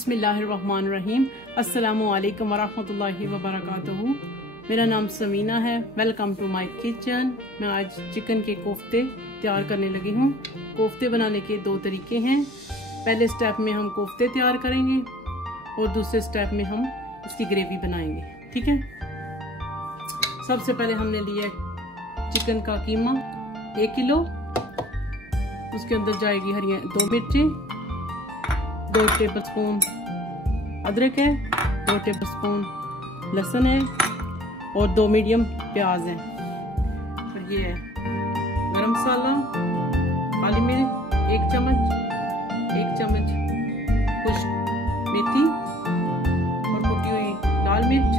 बिस्मिल्लाहिर्रहमानिर्रहीम। अस्सलामु अलैकुम वरहमतुल्लाहि वबरकातुहू। मेरा नाम समीना है। Welcome to my kitchen. मैं आज चिकन के कोफ्ते तैयार करने लगी हूँ। कोफ्ते बनाने के दो तरीके हैं। पहले स्टेप में हम कोफ्ते तैयार करेंगे और दूसरे स्टेप में हम इसकी ग्रेवी बनाएंगे। ठीक है। सबसे पहले हमने लिया चिकन का कीमा 1 किलो। उसके अंदर जाएगी हरी 2 मिर्चें, 2 टेबलस्पून अदरक है, 2 टेबलस्पून लहसुन है और 2 मीडियम प्याज है। और ये है गरम मसाला, काली मिर्च 1 चम्मच, 1 चम्मच खुश्क मेथी और कुटी हुई लाल मिर्च,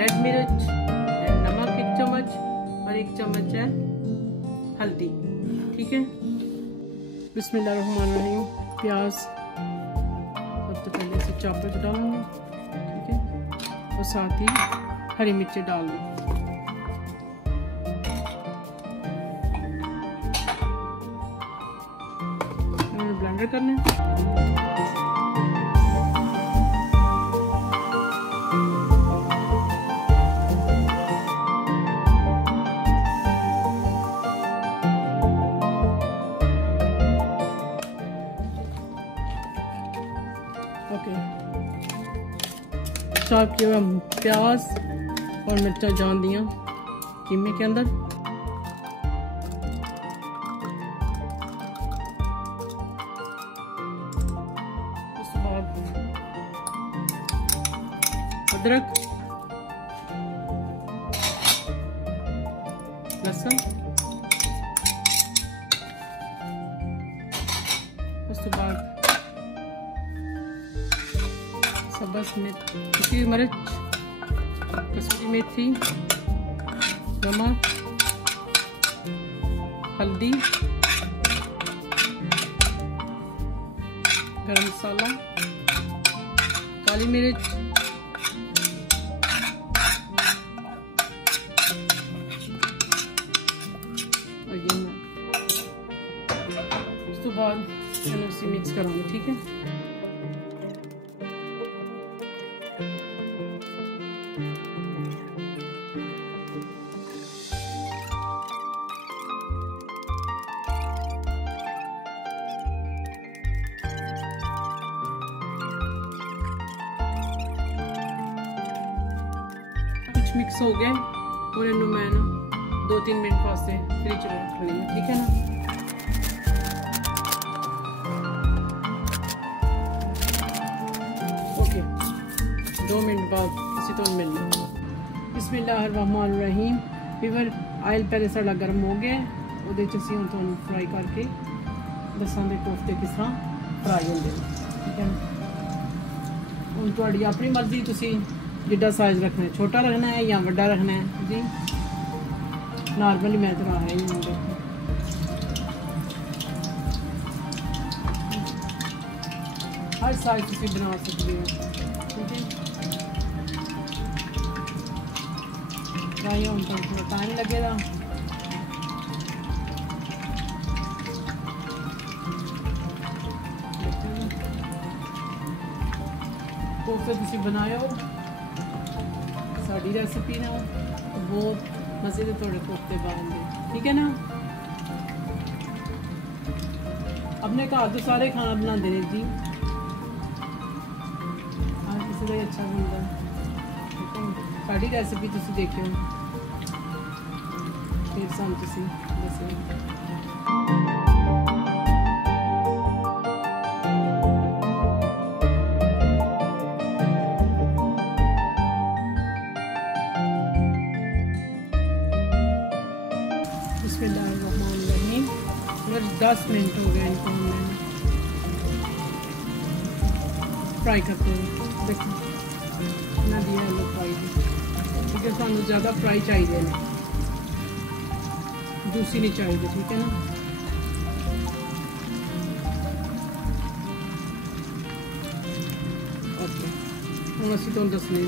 रेड मिर्च, नमक 1 चम्मच और 1 चम्मच है हल्दी। ठीक है। बिस्मिल्लाहिर्रहमानिर्रहीम। प्याज सबसे पहले इसे चॉपर पे डालूंगी। ठीक है। और साथ ही हरी मिर्ची डाल दूँ। ब्लेंडर करना है। चॉप किया हुआ प्याज और मिर्चा जान दिया कीमे के अंदर। उसके बाद अदरक, लहसुन, उसके बाद सब्ज़ मिर्च, कसूरी मेथी, नमक, हल्दी, गरम मसाला, काली मिर्च, और ये उसके बाद मैंने उसे मिक्स करूँगी। ठीक है। मिक्स हो गए और इन्हों मैं ना 2-3 मिनट वास्ते फ्रिज में रख लेंगे। ठीक है ना। ओके, 2 मिनट बाद इसी तो मिल लें। बिस्मिल्लाहिर्रहमानिर्रहीम। फिर आयल पहले साड़ा गर्म हो गया ਉਹਦੇ ਚ ਅਸੀਂ ਹੁਣ ਤੁਹਾਨੂੰ ਫਰਾਈ ਕਰਕੇ ਦੱਸਾਂਗੇ ਕੋਫਤੇ ਕਿਸ ਤਰ੍ਹਾਂ ਫਰਾਈ ਹੁੰਦੇ ਨੇ। ਠੀਕ ਹੈ। ਹੁਣ ਤੁਹਾਡੀ ਆਪਣੀ ਮਰਜ਼ੀ, ਤੁਸੀਂ जिड्डा साइज रखना है, छोटा रखना है या बड़ा रखना है जी। नॉर्मली मैं तो है ही हर साइज तुम बना सकते हो। ठीक है। फ्राई होने तो थोड़ा टाइम लगेगा। कोफ्ते तुम बनाए हो साड़ी रेसिपी ना बहुत मजे के थोड़े कोफ्ते बनते। ठीक है ना। अपने घर तो सारे खाना बनाते हैं जी। हाँ, किसी का अच्छा बनता है। साड़ी रेसिपी तुम देखो फिर सानू तुसी दस्सो। अगर 10 मिनट हो गए इनको हमने फ्राई करते हुए। देखो ना दिया है लोग फ्राई क्योंकि सानू ज़्यादा फ्राई चाहिए ना, जूसी नहीं चाहिए। ठीक है ना। ओके, हम असी तो दसने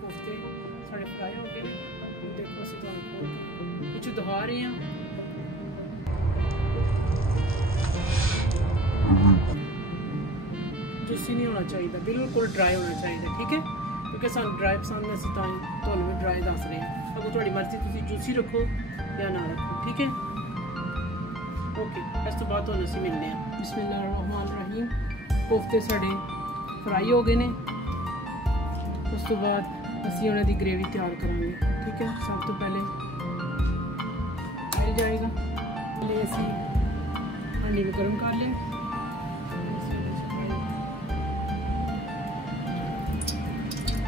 कोफ्ते साढ़े फ्राई हो गए। देखो असी तो कुछ दिखा रहे हैं। जो जूसी नहीं होना चाहिए, बिल्कुल ड्राई होना चाहिए, ठीक है, क्योंकि सानू ड्राई पसंद है, ਤੁਹਾਨੂੰ भी ड्राई दस रहे हैं। अगर थोड़ी मर्जी तुम जूसी रखो या ना रखो, ठीक है। ओके, इस तो बाद तुहानू असीं मिलने हैं। बिस्मिल्लाहिर्रहमानिर्रहीम। कोफ्ते साढ़े फ्राई हो गए ने, उस तो बाद असीं उन्हां दी ग्रेवी तैयार करांगे, ठीक है। सब तो पहले मिल जाएगा, पहले असीं हांडी नूं गर्म कर लें।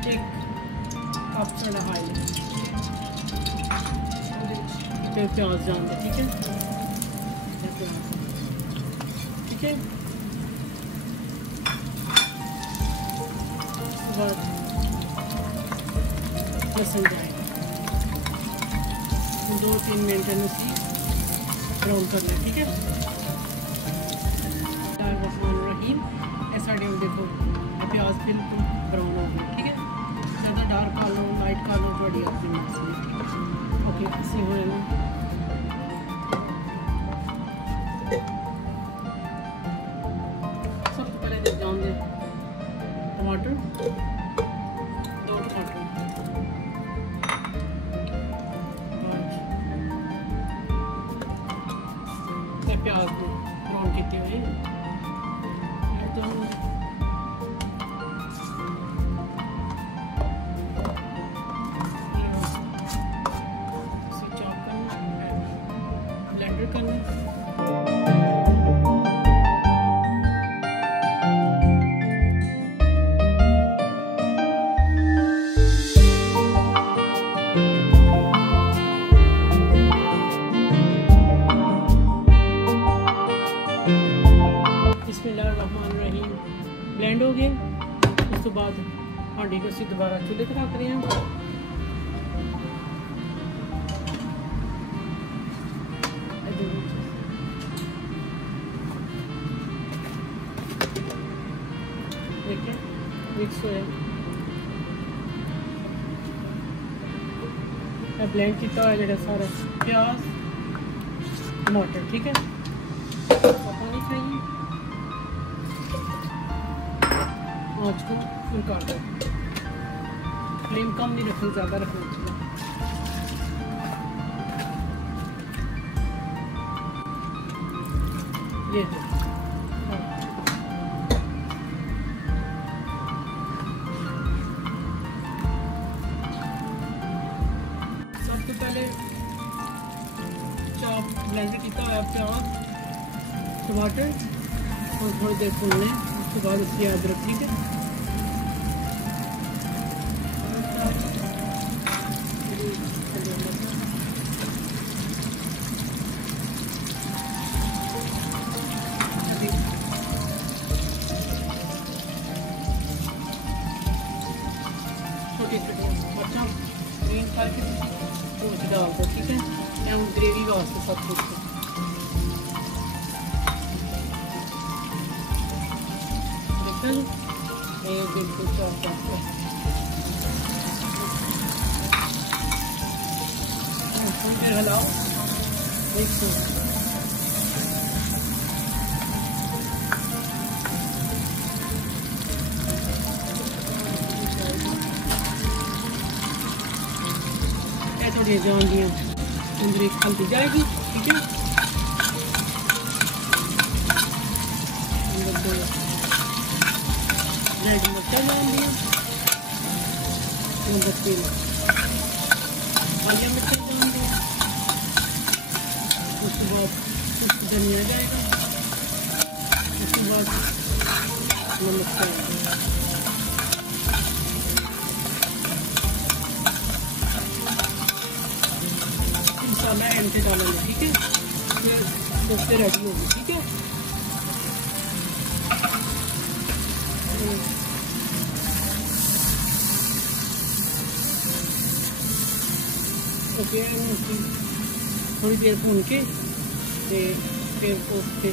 एक कप साढ़ा ऑयल, फिर प्याज डाल दें, ठीक है, ठीक है। उसके बाद लहसुन जाएगा, 2-3 मिनट इसी ब्राउन कर लें, ठीक है। रहीम ऐसा डेम देखो प्याज बिल्कुल ब्राउन हो गया, ठीक है। ज़्यादा डार्क कर लो, लाइट कर लो, थोड़ी अपनी मर्जी है, ठीक है। ओके, इसी हुए ना सब तो पहले देख जान दे टमाटर, 2 टमाटर, 5 प्याज को ब्राउन किए हुए ब्लेंड हो गए। उस तो बाद हांडी को असीं दोबारा चूल्हे पर रख रहे हैं। देखिए मिक्स हो ब्लेंड किया हुआ जो सारा प्याज टमाटर, ठीक है। पानी चाहिए, आँच को फुल कर दो, फ्लेम कम नहीं रखनी, ज़्यादा रखना चाहिए। ये है सबसे पहले चॉप ब्लेंड किया हुआ प्याज टमाटर और थोड़ी देर भूनने, उसके बाद इसकी अदरक, ठीक है। छोटी छोटी मर्चां ग्रीन करके भून के डाल दो, ठीक है। या ग्रेवी वास्ते सब कुछ बिल्कुल फिर हिलाओ, एक थोड़ी जान दिया अंदर एक हल्दी जाएगी, ठीक है। रेड मिर्चा डाल दिया, काली मिर्चा डाल दिया, उसके बाद धनिया जाएगा, उसके बाद नमक जाएगा, मसाला एंड से डालेंगे, ठीक है। फिर कोफ्ते रेडी होगी, ठीक है। ओके, थोड़ी देर भून के फिर कोफ्ते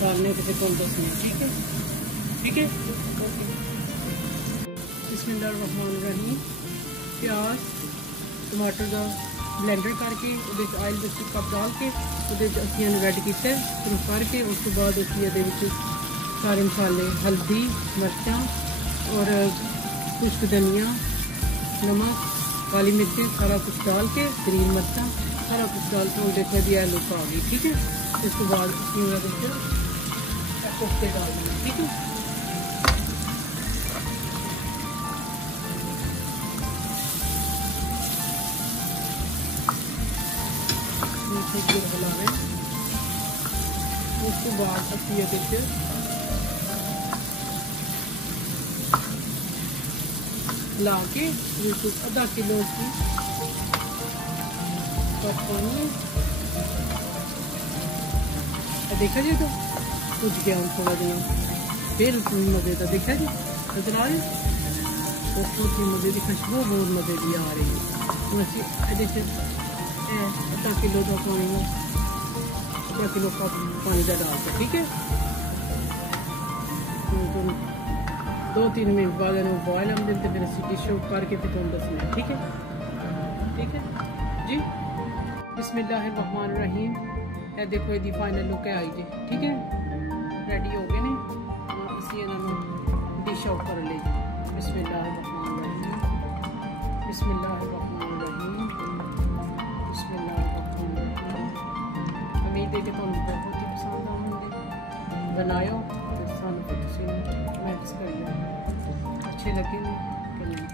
डालने के 10 मिनट, ठीक है, ठीक है। बिस्मिल्लाहिर्रहमानिर्रहीम। प्याज टमाटर का ब्लेंडर करके ऑयल में कप डाल के रेड किया, फिर करके उसके बाद सारे मसाले, हल्दी, मिर्चा और खुश्क धनिया, नमक, काली मिर्ची, सारा कुछ डाल के, ग्रीन मिर्चा, सारा कुछ डाल के और देखो जी लुक आ गई। ठीक है, इसके बाद इसमें कोफ्ते डाल देंगे। ठीक है, हिलावे। उसके बाद असं ये ला के बिल्कुल आधा किलो की देखा जी, तो कुछ गया हम थोड़ा दिन फिर मजे का देखा जी नजर आ रही की मजे की खुशबू बहुत मजे की आ रही है। आधा किलो का पानी, आधा किलो का पानी का डालते। ठीक है, 2-3 मिनट बाद बॉयल हम देते, फिर डिश आउट करके फिर तुम दसना। ठीक है, ठीक है जी। बिस्मिल्लाहिर्रहमानिर्रहीम। ये देखो ये फाइनल लुक है आई जी। ठीक है, रेडी हो गए ने, असी इन्होंने डिश आउट कर ले जी। बिस्मिल्लाहिर्रहमानिर्रहीम, बिस्मिल्लाहिर्रहमानिर्रहीम, बिस्मिल्लाहिर्रहमानिर्रहीम। उम्मीद है कि तुम बहुत ही पसंद आएंगे। बनाओ तो सानू तुसीं कमेंट्स करिए, अच्छे लगे ने कि नहीं।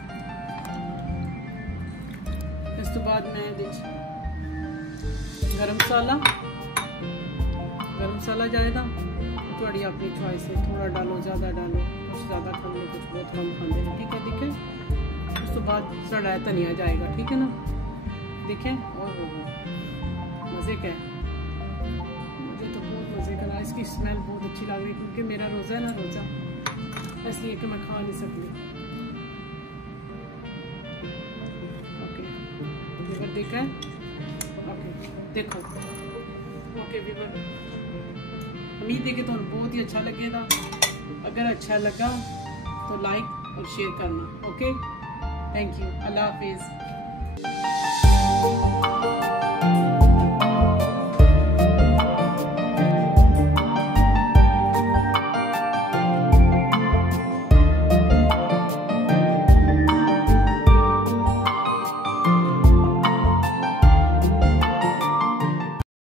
इस तो बाद मैं गरम मसाला जाएगा, थोड़ी अपनी चॉइस है, थोड़ा डालो, ज़्यादा डालो, कुछ ज़्यादा खाने, कुछ बहुत कम खाते हैं। ठीक है, देखें। उस तो बाद सड़ा धनिया जाएगा। ठीक है ना, देखें। और मज़े का है, मुझे तो बहुत मज़े का लगा। इसकी स्मेल बहुत अच्छी लग रही है क्योंकि मेरा रोज़ा है ना, रोज़ा इसलिए कि मैं खा नहीं सकती। ओके, वीवर देखा है। ओके, देखो। ओके वीवर, उम्मीद है कि तुम्हें बहुत ही अच्छा लगेगा। अगर अच्छा लगा तो लाइक और शेयर करना। ओके, थैंक यू, अल्लाह हाफिज़।